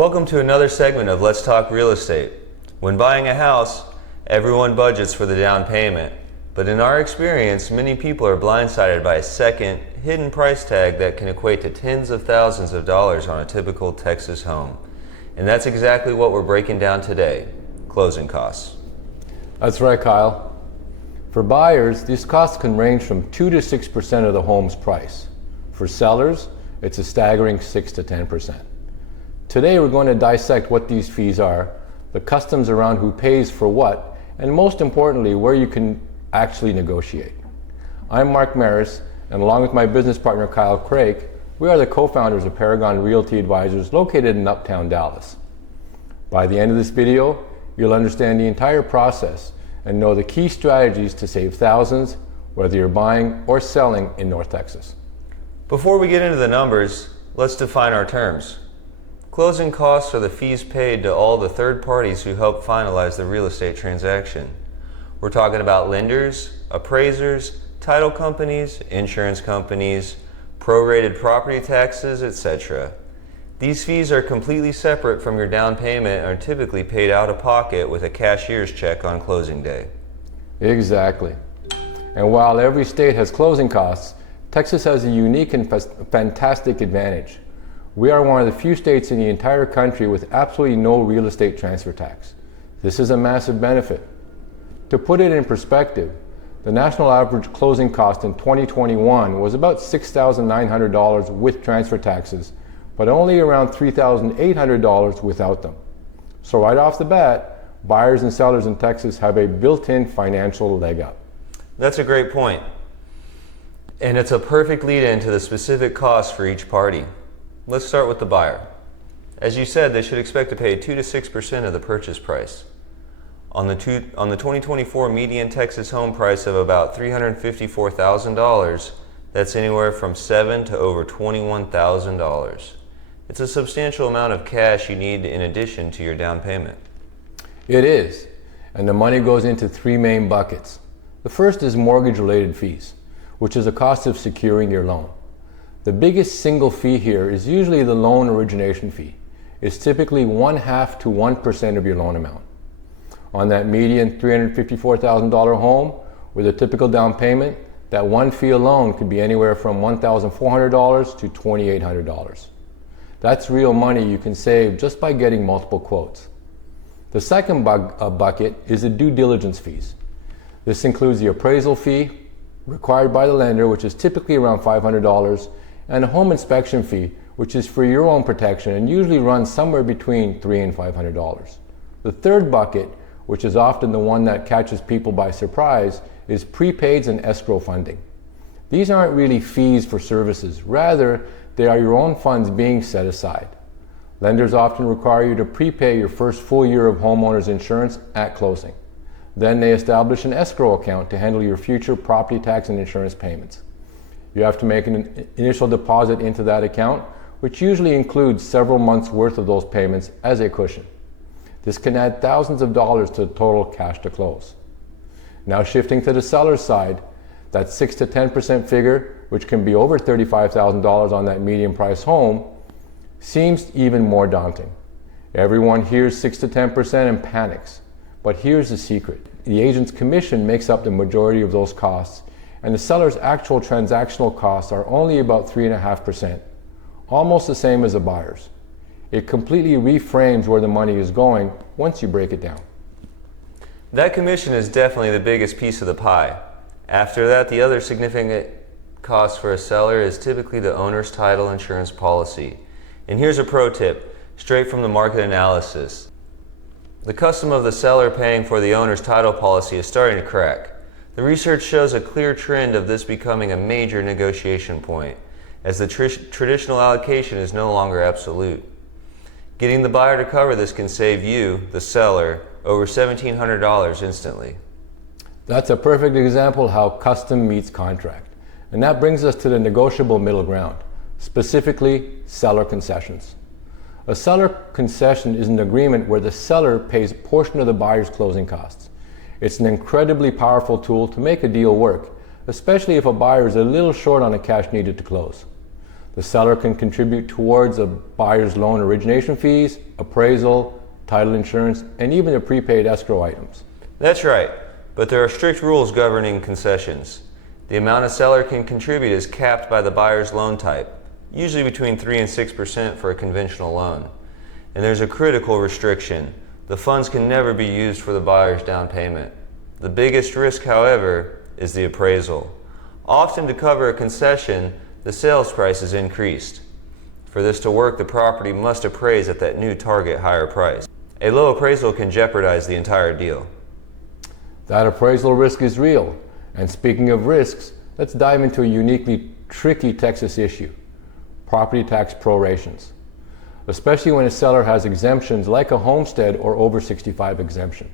Welcome to another segment of Let's Talk Real Estate. When buying a house, everyone budgets for the down payment. But in our experience, many people are blindsided by a second, hidden price tag that can equate to tens of thousands of dollars on a typical Texas home. And that's exactly what we're breaking down today: closing costs. That's right, Kyle. For buyers, these costs can range from 2 to 6% of the home's price. For sellers, it's a staggering 6 to 10%. Today we're going to dissect what these fees are, the customs around who pays for what, and most importantly, where you can actually negotiate. I'm Mark Meras, and along with my business partner Kyle Kreick, we are the co-founders of Paragon Realty Advisors located in Uptown Dallas. By the end of this video, you'll understand the entire process and know the key strategies to save thousands, whether you're buying or selling in North Texas. Before we get into the numbers, let's define our terms. Closing costs are the fees paid to all the third parties who help finalize the real estate transaction. We're talking about lenders, appraisers, title companies, insurance companies, prorated property taxes, etc. These fees are completely separate from your down payment and are typically paid out of pocket with a cashier's check on closing day. Exactly. And while every state has closing costs, Texas has a unique and fantastic advantage. We are one of the few states in the entire country with absolutely no real estate transfer tax. This is a massive benefit. To put it in perspective, the national average closing cost in 2021 was about $6,900 with transfer taxes, but only around $3,800 without them. So right off the bat, buyers and sellers in Texas have a built-in financial leg up. That's a great point. And it's a perfect lead-in to the specific costs for each party. Let's start with the buyer. As you said, they should expect to pay 2 to 6% of the purchase price. On the 2024 median Texas home price of about $354,000, that's anywhere from $7,000 to over $21,000. It's a substantial amount of cash you need in addition to your down payment. It is, and the money goes into three main buckets. The first is mortgage-related fees, which is the cost of securing your loan. The biggest single fee here is usually the loan origination fee. It's typically 1/2 to 1% of your loan amount. On that median $354,000 home with a typical down payment, that one fee alone could be anywhere from $1,400 to $2,800. That's real money you can save just by getting multiple quotes. The second bucket is the due diligence fees. This includes the appraisal fee required by the lender, which is typically around $500, and a home inspection fee, which is for your own protection and usually runs somewhere between $300 and $500. The third bucket, which is often the one that catches people by surprise, is prepaids and escrow funding. These aren't really fees for services, rather they are your own funds being set aside. Lenders often require you to prepay your first full year of homeowner's insurance at closing. Then they establish an escrow account to handle your future property tax and insurance payments. You have to make an initial deposit into that account, which usually includes several months' worth of those payments as a cushion. This can add thousands of dollars to the total cash to close. Now shifting to the seller's side, that 6 to 10% figure, which can be over $35,000 on that median price home, seems even more daunting. Everyone hears 6 to 10% and panics. But here's the secret. The agent's commission makes up the majority of those costs, and the seller's actual transactional costs are only about 3.5%, almost the same as the buyer's. It completely reframes where the money is going once you break it down. That commission is definitely the biggest piece of the pie. After that, the other significant cost for a seller is typically the owner's title insurance policy. And here's a pro tip, straight from the market analysis. The custom of the seller paying for the owner's title policy is starting to crack. The research shows a clear trend of this becoming a major negotiation point, as the traditional allocation is no longer absolute. Getting the buyer to cover this can save you, the seller, over $1,700 instantly. That's a perfect example of how custom meets contract. And that brings us to the negotiable middle ground, specifically seller concessions. A seller concession is an agreement where the seller pays a portion of the buyer's closing costs. It's an incredibly powerful tool to make a deal work, especially if a buyer is a little short on the cash needed to close. The seller can contribute towards a buyer's loan origination fees, appraisal, title insurance, and even the prepaid escrow items. That's right, but there are strict rules governing concessions. The amount a seller can contribute is capped by the buyer's loan type, usually between 3 and 6% for a conventional loan. And there's a critical restriction. The funds can never be used for the buyer's down payment. The biggest risk, however, is the appraisal. Often to cover a concession, the sales price is increased. For this to work, the property must appraise at that new target higher price. A low appraisal can jeopardize the entire deal. That appraisal risk is real. And speaking of risks, let's dive into a uniquely tricky Texas issue: property tax prorations. Especially when a seller has exemptions like a homestead or over 65 exemption.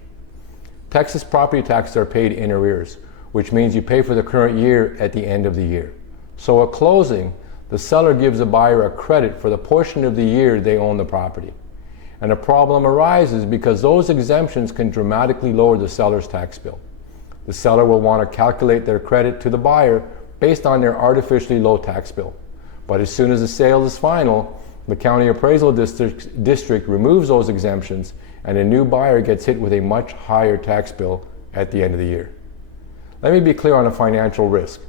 Texas property taxes are paid in arrears, which means you pay for the current year at the end of the year. So at closing, the seller gives the buyer a credit for the portion of the year they own the property. And a problem arises because those exemptions can dramatically lower the seller's tax bill. The seller will want to calculate their credit to the buyer based on their artificially low tax bill. But as soon as the sale is final, the county appraisal district removes those exemptions, and a new buyer gets hit with a much higher tax bill at the end of the year. Let me be clear on a financial risk.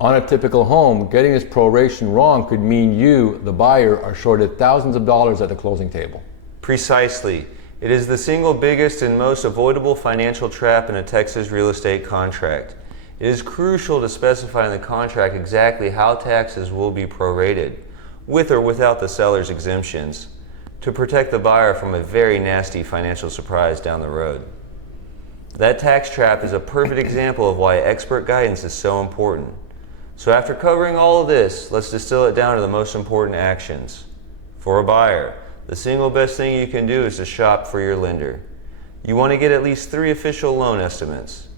On a typical home, getting this proration wrong could mean you, the buyer, are shorted thousands of dollars at the closing table. Precisely. It is the single biggest and most avoidable financial trap in a Texas real estate contract. It is crucial to specify in the contract exactly how taxes will be prorated, with or without the seller's exemptions, to protect the buyer from a very nasty financial surprise down the road. That tax trap is a perfect example of why expert guidance is so important. So after covering all of this, let's distill it down to the most important actions. For a buyer, the single best thing you can do is to shop for your lender. You want to get at least 3 official loan estimates.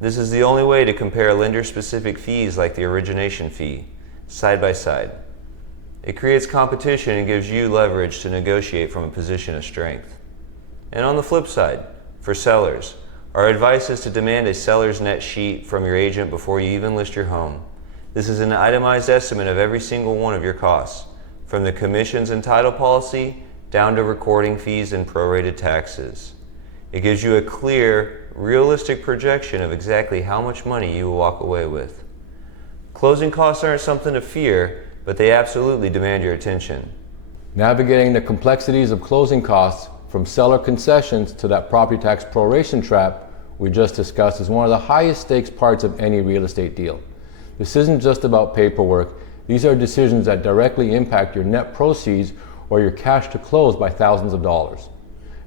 This is the only way to compare lender-specific fees like the origination fee, side by side. It creates competition and gives you leverage to negotiate from a position of strength. And on the flip side, for sellers, our advice is to demand a seller's net sheet from your agent before you even list your home. This is an itemized estimate of every single one of your costs, from the commissions and title policy down to recording fees and prorated taxes. It gives you a clear, realistic projection of exactly how much money you will walk away with. Closing costs aren't something to fear, but they absolutely demand your attention. Navigating the complexities of closing costs, from seller concessions to that property tax proration trap we just discussed, is one of the highest stakes parts of any real estate deal. This isn't just about paperwork. These are decisions that directly impact your net proceeds or your cash to close by thousands of dollars.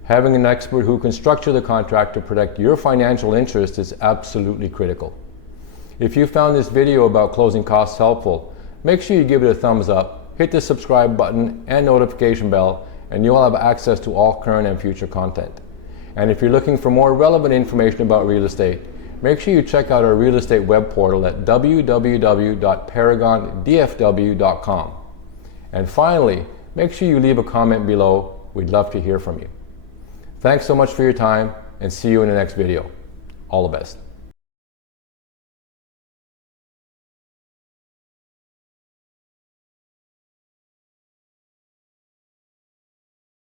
Having an expert who can structure the contract to protect your financial interests is absolutely critical. If you found this video about closing costs helpful, make sure you give it a thumbs up, hit the subscribe button and notification bell, and you'll have access to all current and future content. And if you're looking for more relevant information about real estate, make sure you check out our real estate web portal at www.paragondfw.com. And finally, make sure you leave a comment below. We'd love to hear from you. Thanks so much for your time, and see you in the next video. All the best.